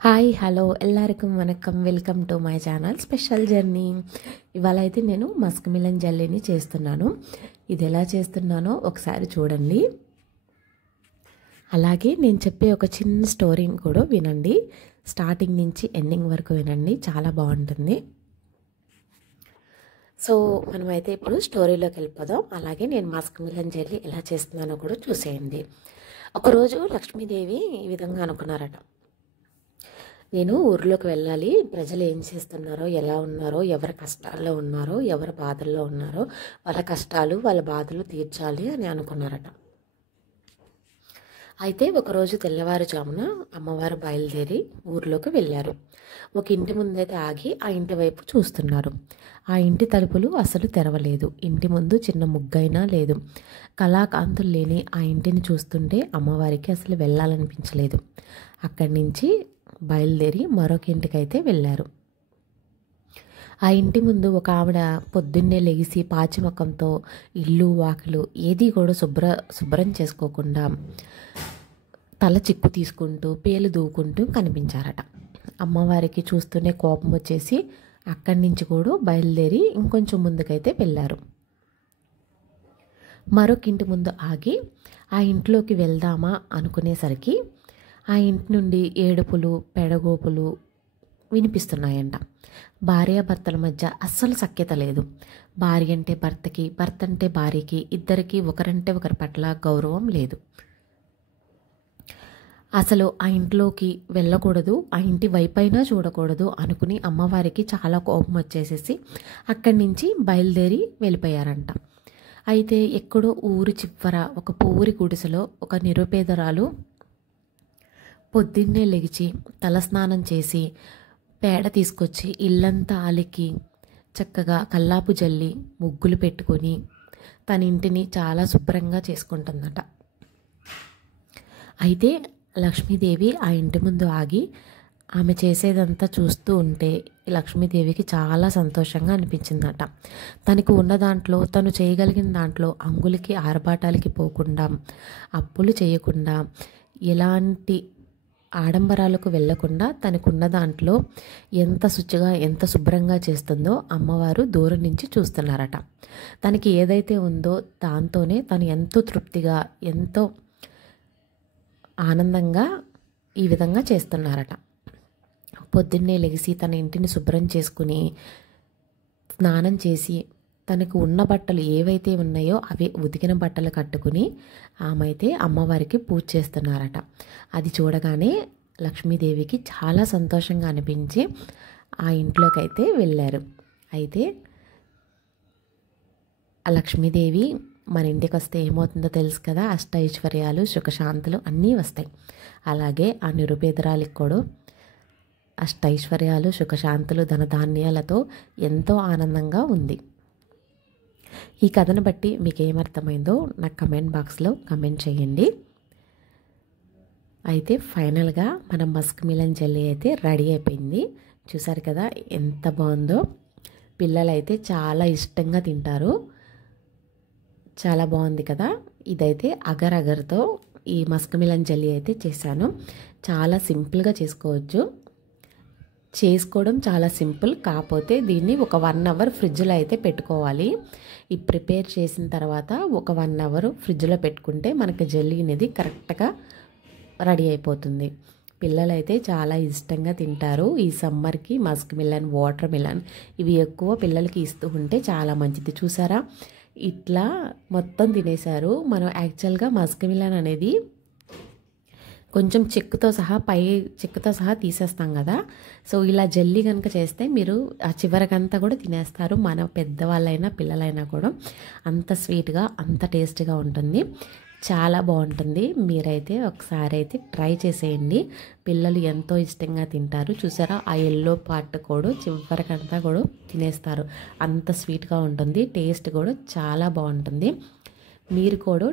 Hi hello ఎల్లరికం వనక్కం welcome to my channel special journey. ఇవాళ అయితే నేను మస్క్ మిలన్ జెల్లీని చేస్తున్నాను. ఇది ఎలా చేస్తున్నానో ఒకసారి చూడండి. అలాగే నేను చెప్పే ఒక చిన్న స్టోరీని కూడా వినండి. స్టార్టింగ్ నుంచి ఎండింగ్ వరకు వినండి, చాలా బాగుంటుంది. సో మనమైతే ఇప్పుడు స్టోరీలోకి వెళ్ళిపోదాం. అలాగే నేను మస్క్ మిలన్ జెల్లీ ఎలా చేస్తున్నానో కూడా చూసేయండి. ఒకరోజు లక్ష్మీదేవి ఈ విధంగా అనుకున్నారట, నేను ఊర్లోకి వెళ్ళాలి, ప్రజలు ఏం చేస్తున్నారో, ఎలా ఉన్నారో, ఎవరి కష్టాల్లో ఉన్నారో, ఎవరి బాధల్లో ఉన్నారో వాళ్ళ కష్టాలు వాళ్ళ బాధలు తీర్చాలి అని అనుకున్నారట. అయితే ఒకరోజు తెల్లవారుజామున అమ్మవారు బయలుదేరి ఊర్లోకి వెళ్ళారు. ఒక ఇంటి ముందైతే ఆగి ఆ ఇంటి వైపు చూస్తున్నారు. ఆ ఇంటి తలుపులు అసలు తెరవలేదు. ఇంటి ముందు చిన్న ముగ్గైనా లేదు. కళాకాంతులు లేని ఆ ఇంటిని చూస్తుంటే అమ్మవారికి అసలు వెళ్ళాలనిపించలేదు. అక్కడి నుంచి బయలుదేరి మరొక ఇంటికైతే వెళ్ళారు. ఆ ఇంటి ముందు ఒక ఆవిడ పొద్దున్నే లెగిసి పాచిమకంతో ఇల్లు వాకిలు ఏది కూడా శుభ్రం చేసుకోకుండా తల చిక్కు తీసుకుంటూ పేలు దూకుంటూ కనిపించారట. అమ్మవారికి చూస్తూనే కోపం వచ్చేసి అక్కడి నుంచి కూడా బయలుదేరి ఇంకొంచెం ముందుకైతే వెళ్ళారు. మరొక ఇంటి ముందు ఆగి ఆ ఇంట్లోకి వెళ్దామా అనుకునేసరికి ఆ ఇంటి నుండి ఏడుపులు పెడగోపులు వినిపిస్తున్నాయంట. భార్యాభర్తల మధ్య అస్సలు సఖ్యత లేదు. భార్య అంటే భర్తకి, భర్త అంటే భార్యకి, ఇద్దరికి ఒకరంటే ఒకరి పట్ల గౌరవం లేదు. అసలు ఆ ఇంట్లోకి వెళ్ళకూడదు, ఆ ఇంటి వైపైనా చూడకూడదు అనుకుని అమ్మవారికి చాలా కోపం వచ్చేసేసి అక్కడి నుంచి బయలుదేరి వెళ్ళిపోయారంట. అయితే ఎక్కడో ఊరి చివర ఒక పూరి గుడిసెలో ఒక నిరుపేదరాలు పొద్దున్నే లెగిచి తలస్నానం చేసి పేడ తీసుకొచ్చి ఇల్లంతా అలికి చక్కగా కల్లాపు జల్లి ముగ్గులు పెట్టుకొని తన ఇంటిని చాలా శుభ్రంగా చేసుకుంటుందట. అయితే లక్ష్మీదేవి ఆ ఇంటి ముందు ఆగి ఆమె చేసేదంతా చూస్తూ ఉంటే లక్ష్మీదేవికి చాలా సంతోషంగా అనిపించిందట. తనకు ఉన్న దాంట్లో, తను చేయగలిగిన దాంట్లో అంగులకి ఆర్భాటాలకి పోకుండా, అప్పులు చేయకుండా, ఎలాంటి ఆడంబరాలకు వెళ్లకుండా తనకున్న దాంట్లో ఎంత శుచిగా ఎంత శుభ్రంగా చేస్తుందో అమ్మవారు దూరం నుంచి చూస్తున్నారట. తనకి ఏదైతే ఉందో దాంతోనే తను ఎంతో తృప్తిగా ఎంతో ఆనందంగా ఈ విధంగా చేస్తున్నారట. పొద్దున్నే లెగిసి తన ఇంటిని శుభ్రం చేసుకుని స్నానం చేసి తనకు ఉన్న బట్టలు ఏవైతే ఉన్నాయో అవి ఉతికిన బట్టలు కట్టుకుని ఆమె అయితే అమ్మవారికి పూజ చేస్తున్నారట. అది చూడగానే లక్ష్మీదేవికి చాలా సంతోషంగా అనిపించి ఆ ఇంట్లోకి అయితే వెళ్ళారు. అయితే ఆ లక్ష్మీదేవి మన ఇంటికి వస్తే ఏమవుతుందో తెలుసు కదా, అష్టైశ్వర్యాలు సుఖశాంతులు అన్నీ వస్తాయి. అలాగే ఆ నిరుపేదరాలికి కూడా అష్టైశ్వర్యాలు సుఖశాంతులు ధనధాన్యాలతో ఎంతో ఆనందంగా ఉంది. ఈ కథను బట్టి మీకు ఏమర్థమైందో నాకు కమెంట్ బాక్స్లో కమెంట్ చేయండి. అయితే ఫైనల్గా మన మస్క్ మిలన్ జెల్లీ అయితే రెడీ అయిపోయింది. చూసారు కదా ఎంత బాగుందో. పిల్లలు అయితే చాలా ఇష్టంగా తింటారు. చాలా బాగుంది కదా. ఇదైతే అగర్ అగర్తో ఈ మస్క్ మిలన్ జెల్లీ అయితే చేశాను. చాలా సింపుల్గా చేసుకోవడం చాలా సింపుల్. కాకపోతే దీన్ని ఒక 1 అవర్ ఫ్రిడ్జ్లో అయితే పెట్టుకోవాలి. ఈ ప్రిపేర్ చేసిన తర్వాత ఒక 1 అవర్ ఫ్రిడ్జ్లో పెట్టుకుంటే మనకి జెల్లీ అనేది కరెక్ట్గా రెడీ అయిపోతుంది. పిల్లలైతే చాలా ఇష్టంగా తింటారు. ఈ సమ్మర్కి మస్క్ మిలన్, వాటర్ మిలన్ ఇవి ఎక్కువ పిల్లలకి ఇస్తూ ఉంటే చాలా మంచిది. చూసారా ఇట్లా మొత్తం తినేశారు. మనం యాక్చువల్గా మస్క్ మిలన్ అనేది కొంచెం చెక్కుతో సహా తీసేస్తాం కదా. సో ఇలా జెల్లీ కనుక చేస్తే మీరు ఆ చివరికంతా కూడా తినేస్తారు. మన పెద్దవాళ్ళైనా పిల్లలైనా కూడా అంత స్వీట్గా అంత టేస్ట్గా ఉంటుంది. చాలా బాగుంటుంది. మీరైతే ఒకసారి అయితే ట్రై చేసేయండి. పిల్లలు ఎంతో ఇష్టంగా తింటారు. చూసారా ఆ ఎల్లో పార్ట్ కూడా చివరికంతా కూడా తినేస్తారు. అంత స్వీట్గా ఉంటుంది. టేస్ట్ కూడా చాలా బాగుంటుంది. మీరు కూడా